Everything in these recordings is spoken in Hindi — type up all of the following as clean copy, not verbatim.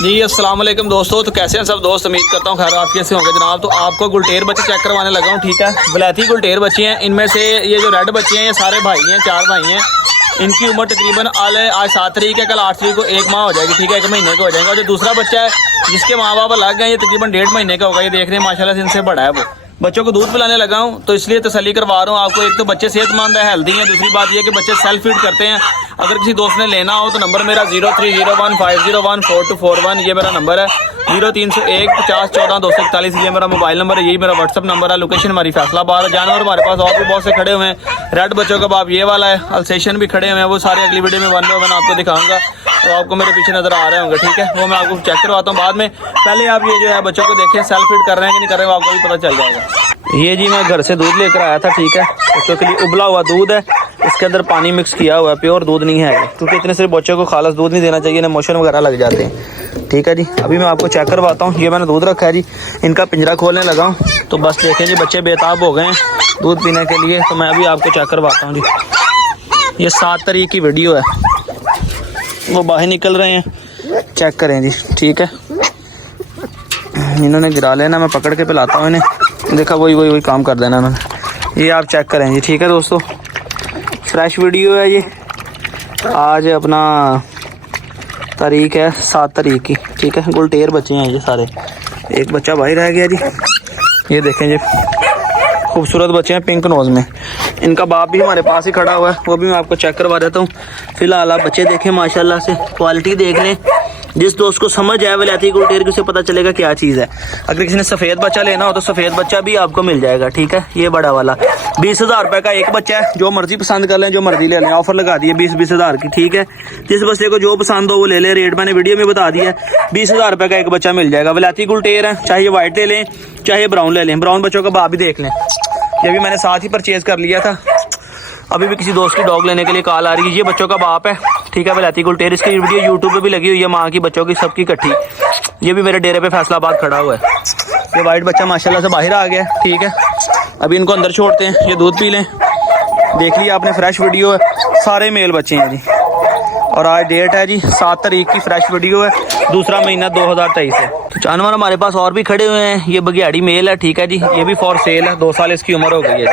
जी अस्सलाम वालेकुम दोस्तों। तो कैसे हैं सब दोस्त, उम्मीद करता हूँ खैर आफियत से होंगे जनाब। तो आपको गुलटेर बच्चे चेक करवाने लगा हूँ, ठीक है। वलैती गुलटेर बच्चे हैं। इनमें से ये जो रेड बच्चे हैं ये सारे भाई हैं, 4 भाई हैं। इनकी उम्र तकरीबन आज 7 तारीख है, कल 8 तारीख को 1 माह हो जाएगी, ठीक है, 1 महीने का हो जाएगा। और जो दूसरा बच्चा है जिसके माँ बाप अलग गए, ये तकरीबन 1.5 महीने का होगा। ये देख रहे हैं माशाल्लाह से इनसे बड़ा है वो। बच्चों को दूध पिलाने लगा हूँ तो इसलिए तसल्ली करवा रहा हूँ आपको। एक तो बच्चे सेहतमंद है, हेल्दी हैं। दूसरी बात ये कि बच्चे सेल्फ फीड करते हैं। अगर किसी दोस्त ने लेना हो तो नंबर मेरा 0301501441, ये मेरा नंबर है। 0301 50 14 241, ये मेरा मोबाइल नंबर है। यही मेरा व्हाट्सअप नंबर है। लोकेशन हमारी फैसलाबाद है। जानवर हमारे पास और भी बहुत से खड़े हुए हैं। रेड बच्चों का बाप ये वाला है, अल्सेशन भी खड़े हुए हैं। वो सारे अगली वीडियो में वन बाय वन आपको दिखाऊंगा, तो आपको मेरे पीछे नजर आ रहे होंगे, ठीक है। वो मैं आपको चेक करवाता हूँ बाद में। पहले आप ये जो है बच्चों को देखें सेल्फ फीड कर रहे हैं कि नहीं कर रहे हैं, आपको भी पता चल जाएगा। ये जी मैं घर से दूध लेकर आया था, ठीक है। बच्चों के लिए उबला हुआ दूध है, इसके अंदर पानी मिक्स किया हुआ है, प्योर दूध नहीं है, क्योंकि इतने सारे बच्चों को खालस दूध नहीं देना चाहिए, ना मोशन वगैरह लग जाते हैं, ठीक है जी। अभी मैं आपको चेक करवाता हूँ। ये मैंने दूध रखा है जी, इनका पिंजरा खोलने लगा हूँ। तो बस देखें जी बच्चे बेताब हो गए हैं दूध पीने के लिए। तो मैं अभी आपको चेक करवाता हूँ जी। ये 7 तारीख की वीडियो है, वो बाहर निकल रहे हैं, चेक करें जी, ठीक है। इन्होंने गिरा लेना, मैं पकड़ के पिलाता हूँ इन्हें। देखा वही काम कर देना इन्होंने। ये आप चेक करें जी, ठीक है दोस्तों। फ्रेश वीडियो है ये। आज अपना तारीख है 7 तारीख की, ठीक है। गुलटेर बच्चे हैं ये सारे। एक बच्चा बाहर रह गया जी, ये देखें जी, खूबसूरत बच्चे हैं पिंक नोज में। इनका बाप भी हमारे पास ही खड़ा हुआ है, वो भी मैं आपको चेक करवा देता हूँ। फिलहाल आप बच्चे देखें, माशाल्लाह से क्वालिटी देख लें। जिस दोस्त को समझ आए वलैती गुलटेर की, उसे पता चलेगा क्या चीज़ है। अगर किसी ने सफ़ेद बच्चा लेना हो तो सफ़ेद बच्चा भी आपको मिल जाएगा, ठीक है। ये बड़ा वाला 20,000 रुपये का एक बच्चा है। जो मर्जी पसंद कर लें, जो मर्जी ले लें। ऑफर लगा दिए 20-20 हज़ार की, ठीक है। जिस बच्चे को जो पसंद हो वो ले लें। रेट मैंने वीडियो में बता दिया है, 20,000 रुपये का एक बच्चा मिल जाएगा। वलैती गुलटेर है, चाहे वाइट ले लें चाहे ब्राउन ले लें। ब्राउन बच्चों का बाप भी देख लें, ये भी मैंने साथ ही परचेज कर लिया था। अभी भी किसी दोस्त की डॉग लेने के लिए कॉल आ रही है। ये बच्चों का बाप है, ठीक है, वलैती गुलटेर। इसकी वीडियो यूट्यूब पे भी लगी हुई है, माँ की बच्चों की सबकी इकट्ठी। ये भी मेरे डेरे पे फैसलाबाद खड़ा हुआ है। ये वाइट बच्चा माशाल्लाह से बाहर आ गया, ठीक है। अभी इनको अंदर छोड़ते हैं, ये दूध पी लें। देख लिया आपने, फ्रेश वीडियो है, सारे मेल बच्चे हैं जी। और आज डेट है जी 7 तारीख की, फ्रेश वीडियो है, दूसरा महीना 2023 है। तो जानवर हमारे पास और भी खड़े हुए हैं। ये बघियाड़ी मेल है, ठीक है जी। ये भी फॉर सेल है, 2 साल इसकी उम्र हो गई है जी,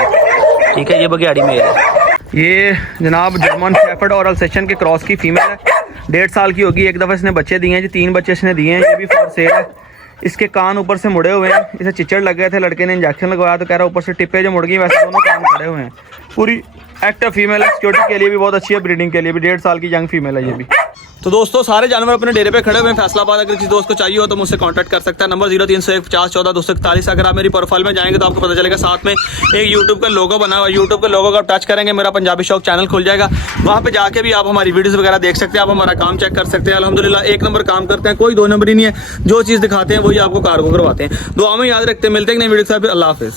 ठीक है। ये बघियाड़ी मेल है। ये जनाब जर्मन शेफर्ड और अल्सेशन के क्रॉस की फीमेल है, 1.5 साल की होगी। एक दफ़ा इसने बच्चे दिए हैं जी, 3 बच्चे इसने दिए हैं। ये भी फॉर सेल है। इसके कान ऊपर से मुड़े हुए हैं, इसे चिचड़ लग गए थे, लड़के ने इंजेक्शन लगवाया तो कह रहा ऊपर से टिप्पे जो मुड़ गई, वैसे दोनों कान खड़े हुए हैं। पूरी एक्टिव फीमेल है, सिक्योरिटी के लिए भी बहुत अच्छी है, ब्रीडिंग के लिए भी। 1.5 साल की यंग फीमेल है ये भी। तो दोस्तों सारे जानवर अपने डेरे पे खड़े हुए हैं फैसलाबाद। अगर किसी दोस्त को चाहिए हो तो मुझसे कांटेक्ट कर सकता है। नंबर 0301 50 14 241। अगर आप मेरी प्रोफाइल में जाएंगे तो आपको पता चलेगा साथ में एक यूट्यूब का लोगो बना हुआ है। यूट्यूब के लोगो का टच करेंगे, मेरा पंजाबी शौक चैनल खुल जाएगा। वहाँ पे जाके भी आप हमारी वीडियोस वगैरह देख सकते हैं, आप हमारा काम चेक कर सकते हैं। अल्हम्दुलिल्लाह 1 नंबर काम करते हैं, कोई 2 नंबर ही नहीं है। जो चीज़ दिखाते हैं वही आपको कार को करवाते हैं। दुआ में याद रखते हैं। मिलते हैं नई वीडियो के साथ। अल्लाह हाफिज़।